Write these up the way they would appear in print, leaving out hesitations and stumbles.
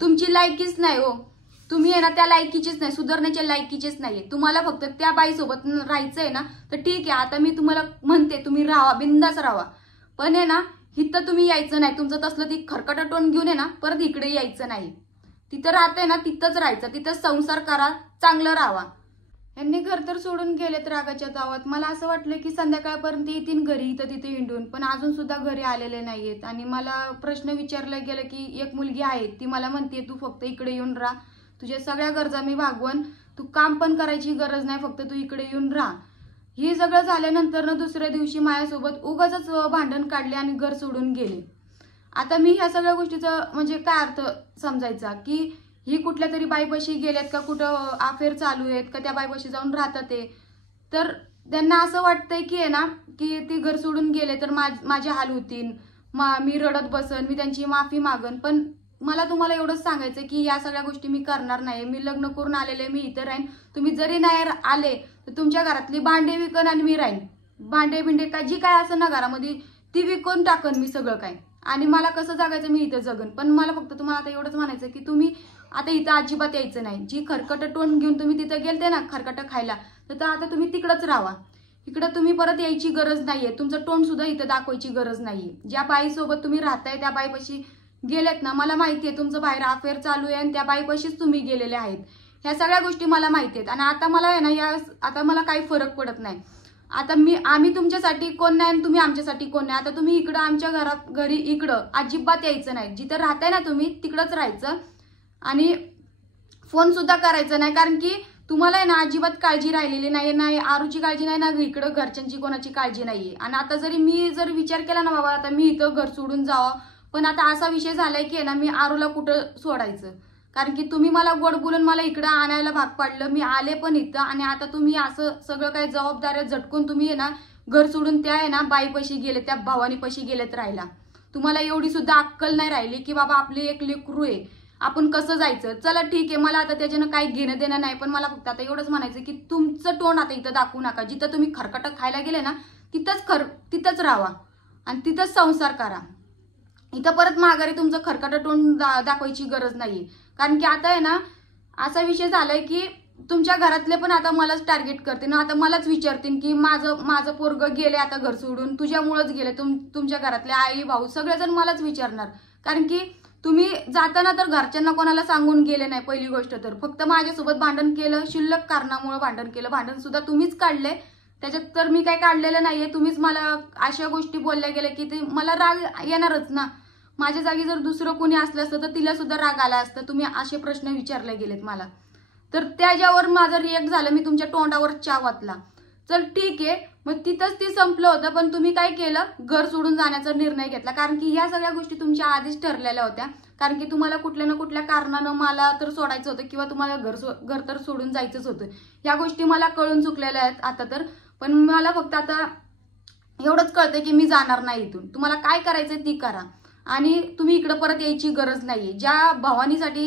तुमची लायकीच नाही हो, तुम्ही आहे ना त्या लायकीचीच नाही, सुधारण्याच्या लायकीचीच नाहीये। तुम्हाला फक्त त्या बाईसोबत राहायचंय ना तर ठीक आहे, आता मी तुम्हाला म्हणते तुम्ही राहा, बिंदास राहा, पण आहे ना इथं तुम्ही यायचं नाही। तुमचं तसलं ती खरकट टोन घेऊन आहे ना परत इकडे यायचं नाही। तिथं राहते ना तिथंच राहायचं, तिथंच संसार करा, चांगलं राहावा। यांनी घर तर सोडून गेलेत रागाच्या तावात। मला असं वाटलं की संध्याकाळपर्यंत येतील घरी, इथं तिथे हिंडून, पण अजून सुद्धा घरी आलेले नाहीयेत। आणि मला प्रश्न विचारला गेला की एक मुलगी आहे, ती मला म्हणते तू फक्त इकडे येऊन राहा, तुझ्या सगळ्या गरजा मी भागवन, तू काम पण करायची गरज नाही, फक्त तू इकडे येऊन राहा। हे सगळं झाल्यानंतर ना दुसऱ्या दिवशी माझ्यासोबत उगाचच भांडण काढले आणि घर सोडून गेले। आता मी ह्या सगळ्या गोष्टीचा म्हणजे काय अर्थ समजायचा की ही कुठल्या तरी बाईपाशी गेलेत का, कुठं अफेअर चालू आहेत का, त्या बाईपाशी जाऊन राहतात ते, तर त्यांना असं वाटतंय की आहे ना की ती घर सोडून गेले तर माझे हाल होतील, मी रडत बसन, मी त्यांची माफी मागन। पण मला तुम्हाला एवढंच सांगायचं की या सगळ्या गोष्टी मी करणार नाही। मी लग्न करून आलेले, मी इथं राहीन, तुम्ही जरी नाही आले तर तुमच्या घरातली भांडे विकन आणि मी राहीन, भांडे बिंडे काय जी काय असं ना घरामध्ये ती विकून टाकन मी सगळं काय, आणि मला कसं जगायचं मी इथं जगन। पण मला फक्त तुम्हाला आता एवढंच म्हणायचं की तुम्ही आता इथं अजिबात यायचं नाही। जी खरकट टोन घेऊन तुम्ही तिथं गेलते ना खरकट खायला, तर आता तुम्ही तिकडच राहा, इकडं तुम्ही परत यायची गरज नाहीये, तुमचं टोन सुद्धा इथं दाखवायची गरज नाहीये। ज्या बाईसोबत तुम्ही राहताय त्या बाईपाशी गेलेत ना, मला माहितीये तुमचं बाहेर अफेअर चालू आहे आणि त्या बाईपाशीच तुम्ही गेलेले आहेत, ह्या सगळ्या गोष्टी मला माहिती आहेत। आणि आता मला आहे ना आता मला काही फरक पडत नाही। आता आम्ही तुमच्यासाठी कोण नाही आणि तुम्ही आमच्यासाठी कोण नाही। आता तुम्ही इकडं आमच्या घरी इकडं अजिबात यायचं नाही, जिथं राहताय ना तुम्ही तिकडंच राहायचं आणि फोन सुद्धा करायचा नाही, कारण की तुम्हाला आहे ना अजिबात काळजी राहिलेली नाही, नाही आरूची काळजी नाही ना इकडं घरच्यांची कोणाची काळजी नाहीये। आणि आता जरी मी जर विचार केला ना बाबा आता मी इथं घर सोडून जावं, पण आता असा विषय झालाय की ना मी आरूला कुठं सोडायचं, कारण की तुम्ही मला गोड बोलून मला इकडं आणायला भाग पाडलं, मी आले पण इथं, आणि आता तुम्ही असं सगळं काही जबाबदाऱ्या झटकून तुम्ही आहे ना घर सोडून त्या आहे ना बाईपाशी गेले, त्या भवानीपाशी गेलेत राहायला। तुम्हाला एवढी सुद्धा अक्कल नाही राहिली की बाबा आपली एक लेकरू आहे, आपण कसं जायचं। चला ठीक आहे, मला आता त्याच्यानं काही घेणं देणं नाही, पण मला फक्त आता एवढंच म्हणायचं की तुमचं तोंड आता इथं दाखवू नका। जिथं तुम्ही खरकट खायला गेले ना तिथंच राहा आणि तिथंच संसार करा। इथं परत माघारी तुमचं खरकट तोंड दाखवायची गरज नाहीये, कारण की आता आहे ना असा विषय झालाय की तुमच्या घरातले पण आता मलाच टार्गेट करते ना, आता मलाच विचारतील की माझं पोरगं गेले आता घर सोडून, तुझ्यामुळेच गेले, तुमच्या घरातले आई भाऊ सगळेजण मलाच विचारणार, कारण की तुम्ही जाताना तर घरच्यांना कोणाला सांगून गेले नाही। पहिली गोष्ट तर फक्त माझ्यासोबत भांडण केलं, शिल्लक कारणामुळे भांडण केलं, भांडण सुद्धा तुम्हीच काढले, त्याच्यात तर मी काही काढलेलं नाहीये। तुम्हीच मला अशा गोष्टी बोलल्या गेल्या की ते मला राग येणारच ना। माझ्या जागी जर दुसरं कोणी असलं असतं तर तिला सुद्धा राग आला असता, तुम्ही असे प्रश्न विचारले गेलेत मला, तर त्याच्यावर माझं रिएक्ट झालं, मी तुमच्या तोंडावर चहा वाचला। चल ठीक आहे, मग तिथंच ती संपलं होतं, पण तुम्ही काय केलं घर सोडून जाण्याचा निर्णय घेतला, कारण की ह्या सगळ्या गोष्टी तुमच्या आधीच ठरलेल्या होत्या, कारण की तुम्हाला कुठल्या ना कुठल्या कारणानं मला तर सोडायचं होतं किंवा तुम्हाला घर तर सोडून जायचंच होतं। या गोष्टी मला कळून चुकलेल्या आहेत आता तर, पण मला फक्त आता एवढंच कळतंय की मी जाणार नाही इथून, तुम्हाला काय करायचंय ती करा आणि तुम्ही इकडे परत यायची गरज नाहीये। ज्या भवानीसाठी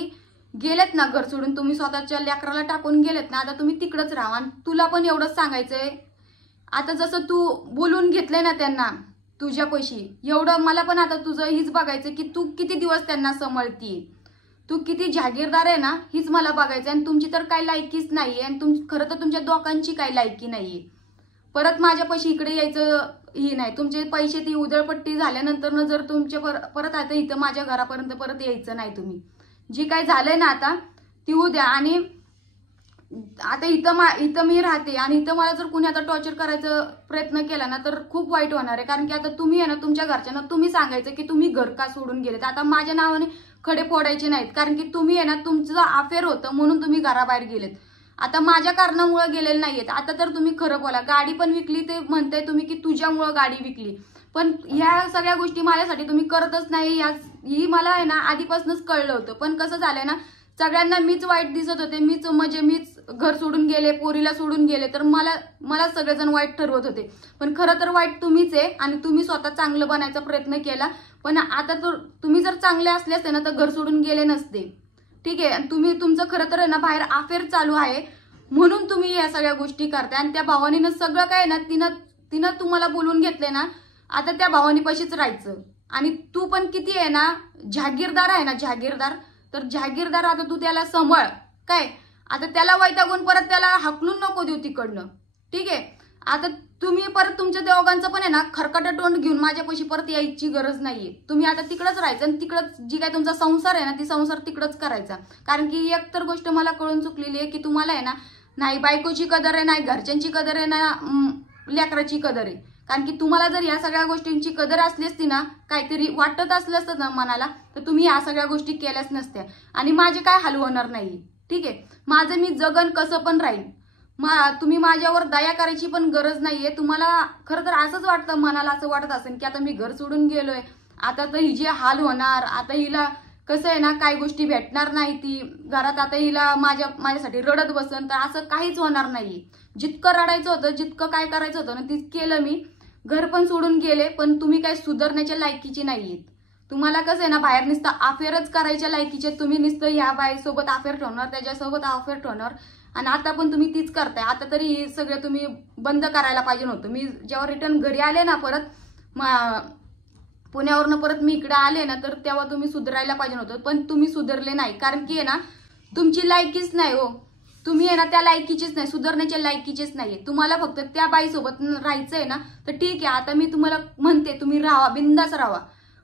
गेलेत ना घर सोडून, तुम्ही स्वतःच्या लेकराला टाकून गेलेत ना, आता तुम्ही तिकडच राहा। आणि तुला पण एवढंच सांगायचंय, आता जसं तू बोलून घेतलंय ना त्यांना तुझ्या पैशी, एवढं मला पण आता तुझं हीच बघायचं की तू किती दिवस त्यांना सांभाळतीये, तू किती जागीरदार आहे ना हीच मला बघायचं। आणि तुमची तर काही लायकीच नाहीये, आणि खरं तर तुमच्या दोघांची काही लायकी नाहीये, परत माझ्या पैशी इकडे यायचं ही नाही। तुमचे पैसे ती उधळपट्टी झाल्यानंतर जर तुमचे परत आता इथं माझ्या घरापर्यंत परत यायचं नाही तुम्ही, जी काय झालंय ना आता ती उद्या। आणि आता इथं मी राहते आणि इथं मला जर कुणी आता टॉर्चर करायचा प्रयत्न केला ना तर खूप वाईट होणार आहे, कारण की आता तुम्ही आहे ना तुमच्या घरच्यांना तुम्ही सांगायचं की तुम्ही घर का सोडून गेलेत। आता माझ्या नावाने खडे फोडायचे नाहीत, कारण की तुम्ही आहे ना तुमचं अफेअर होतं म्हणून तुम्ही घराबाहेर गेलेत, आता माझ्या कारणामुळे गेलेले नाहीयेत। आता तर तुम्ही खरं बोला, गाडी पण विकली ते म्हणताय तुम्ही की तुझ्यामुळे गाडी विकली, पण ह्या सगळ्या गोष्टी माझ्यासाठी तुम्ही करतच नाही, ही मला आहे ना आधीपासूनच कळलं होतं। पण कसं झालंय ना सगळ्यांना मीच वाईट दिसत होते, मीच घर सोडून गेले, पोरीला सोडून गेले, तर मला सगळेजण वाईट ठरवत होते, पण खरं तर वाईट तुम्हीच आहे आणि तुम्ही स्वतः चांगलं बनायचा प्रयत्न केला। पण आता तुम्ही जर चांगले असले असते ना तर घर सोडून गेले नसते, ठीक आहे। तुम्ही तुमचं खरं तर आहे ना बाहेर अफेअर चालू आहे म्हणून तुम्ही या सगळ्या गोष्टी करताय, आणि त्या भावानीनं सगळं काय ना तिनं तुम्हाला बोलून घेतलंय ना, आता त्या भावानीपाशीच राहायचं। आणि तू पण किती आहे ना जागीरदार आहे ना, जागीरदार, तर जहागीरदार आता तू त्याला सांभाळ काय. आता त्याला वैतागून परत त्याला हाकलून नको देऊ तिकडनं, ठीक आहे. आता तुम्ही परत तुमच्या दोघांचं पण आहे ना खरकट तोंड घेऊन माझ्यापाशी परत यायची गरज नाहीये. तुम्ही आता तिकडच राहायचं आणि तिकडच जी काय तुमचा संसार आहे ना ती संसार तिकडच करायचा. कारण की एक तर गोष्ट मला कळून चुकलेली आहे की तुम्हाला आहे ना नाही बायकोची कदर आहे, नाही घरच्यांची कदर आहे, ना लेकराची कदर आहे. कारण की तुम्हाला जर या सगळ्या गोष्टींची कदर असली असती ना, काहीतरी वाटत असलं असतं ना मनाला, तर तुम्ही या सगळ्या गोष्टी केल्याच नसत्या आणि माझे काय हाल होणार नाही, ठीक आहे. माझं मी जगन कसं पण राहील. तुम्ही माझ्यावर दया करायची पण गरज नाहीये. तुम्हाला खरं तर असंच वाटतं, मनाला असं वाटत असेल की आता मी घर सोडून गेलोय, आता तर हिचे हाल होणार, आता हिला कसं आहे ना काही गोष्टी भेटणार नाही, ती घरात आता हिला माझ्यासाठी रडत बसन. तर असं काहीच होणार नाहीये. जितकं रडायचं होतं, जितकं काय करायचं होतं ना ते केलं मी. घर पण सोडून गेले, पण तुम्ही काय सुधारण्याच्या लायकीची नाहीयेत. तुम्हाला कसं आहे ना बाहेर नुसतं अफेअरच करायच्या लायकीचे. तुम्ही नुसतं ह्या बाईसोबत अफेअर ठेवणार, त्याच्यासोबत अफेअर ठेवणार आणि आता पण तुम्ही तीच करताय. आता तरी हे सगळं तुम्ही बंद करायला पाहिजे नव्हतं. मी जेव्हा रिटर्न घरी आले ना परत पुण्यावरनं परत मी इकडे आले ना, तर तेव्हा तुम्ही सुधारायला पाहिजे नव्हतं. पण तुम्ही सुधारले नाही, कारण की आहे ना तुमची लायकीच नाही हो. तुम्ही आहे ना त्या लायकीचीच नाही, सुधारण्याच्या लायकीचीच नाहीये. तुम्हाला फक्त त्या बाईसोबत राहायचंय ना तर ठीक आहे. आता मी तुम्हाला म्हणते तुम्ही राहा, बिंदास राहा,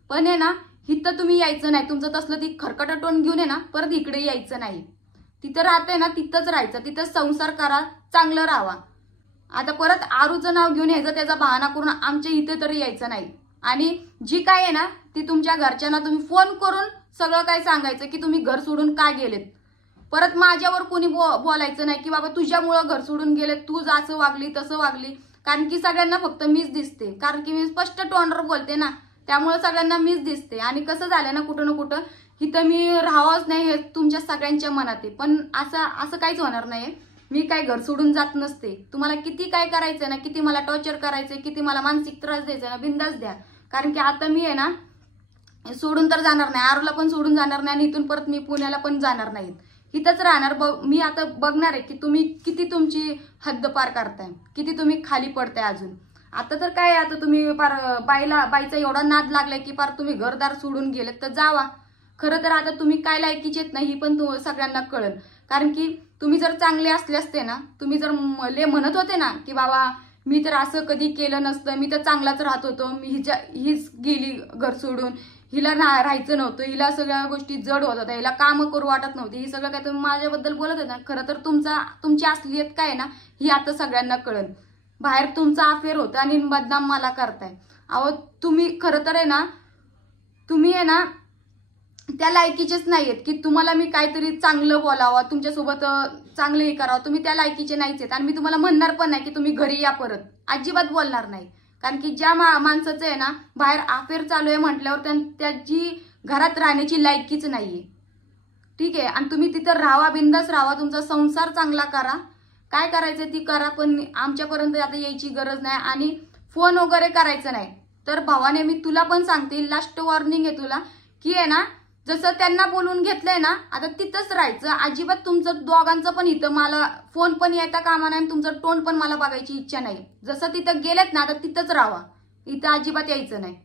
पण आहे ना इथं तुम्ही यायचं नाही. तुमचं तसलं ती खरकट तोंड घेऊन आहे ना परत इकडे यायचं नाही. तिथं राहतंय ना तिथंच राहायचं, तिथंच संसार करा, चांगलं राहावा. आता परत आरूचं नाव घेऊन यायचं, त्याचा बहाणा करून आमच्या इथे तरी यायचं नाही. आणि जी काय आहे ना ती तुमच्या घरच्यांना तुम्ही फोन करून सगळं काय सांगायचं की तुम्ही घर सोडून काय गेलेत. परत माझ्यावर कोणी बोलायचं नाही की बाबा तुझ्यामुळं घर सोडून गेले, तू असं वागली तसं वागली. कारण की सगळ्यांना फक्त मीच दिसते, कारण की मी स्पष्ट तोंडावर बोलते ना, त्यामुळे सगळ्यांना मीच दिसते. आणि कसं झालं ना कुठं ना कुठं इथं मी राहावंच नाही हे तुमच्या सगळ्यांच्या मनात आहे. पण असं काहीच होणार नाही. मी काय घर सोडून जात नसते. तुम्हाला किती काय करायचंय ना, किती मला टॉर्चर करायचंय, किती मला मानसिक त्रास द्यायचा ना, बिंदास द्या. कारण की आता मी आहे ना सोडून तर जाणार नाही, आरूला पण सोडून जाणार नाही आणि इथून परत मी पुण्याला पण जाणार नाही, इथंच राहणार. मी आता बघणार आहे की तुम्ही किती तुमची हद्द पार करताय, किती तुम्ही खाली पडताय अजून. आता तर काय, आता तुम्ही पार बाईचा एवढा नाद लागलाय की पार तुम्ही घरदार सोडून गेलेत, तर जावा. खरं तर आता तुम्ही काय लायकीचेत नाही पण सगळ्यांना कळेल. कारण की तुम्ही जर चांगले असले असते ना, तुम्ही जर म्हणत होते ना की बाबा मी तर असं कधी केलं नसतं, मी तर चांगलाच राहत होतो, हीच गेली घर सोडून, हिला राहायचं नव्हतं, हिला सगळ्या गोष्टी जड होत होत्या, हिला कामं करू वाटत नव्हती, ही सगळं काय तुम्ही माझ्याबद्दल बोलत होते ना, खरं तर तुमची असलियत काय आहे ना ही आता सगळ्यांना कळेल. बाहेर तुमचा अफेअर होता आणि बदनाम मला करताय. अहो तुम्ही खरं तर आहे ना, तुम्ही आहे ना त्या लायकीचेच नाहीयेत की तुम्हाला मी काहीतरी चांगलं बोलावं, तुमच्यासोबत चांगलं हे करावं. तुम्ही त्या लायकीचे नाहीच आहेत आणि मी तुम्हाला म्हणणार पण नाही की तुम्ही घरी या परत, अजिबात बोलणार नाही. कारण की ज्या माणसाचं आहे ना बाहेर अफेअर चालू आहे म्हटल्यावर त्याची घरात राहण्याची लायकीच नाहीये, ठीक आहे. आणि तुम्ही तिथं राहावा, बिंदास राहावा, तुमचा संसार चांगला करा, काय करायचं ती करा, पण आमच्यापर्यंत आता यायची गरज नाही आणि फोन वगैरे करायचं नाही. तर भावाने मी तुला पण सांगते, लास्ट वॉर्निंग आहे तुला की आहे ना जसं त्यांना बोलून घेतलंय ना आता तिथंच राहायचं. अजिबात तुमचं दोघांचं पण इथं मला फोन पण यायचा कामा नाही, तुमचं तोंड पण मला बघायची इच्छा नाही. जसं तिथं गेलेत ना आता तिथंच राहावा, इथं अजिबात यायचं नाही.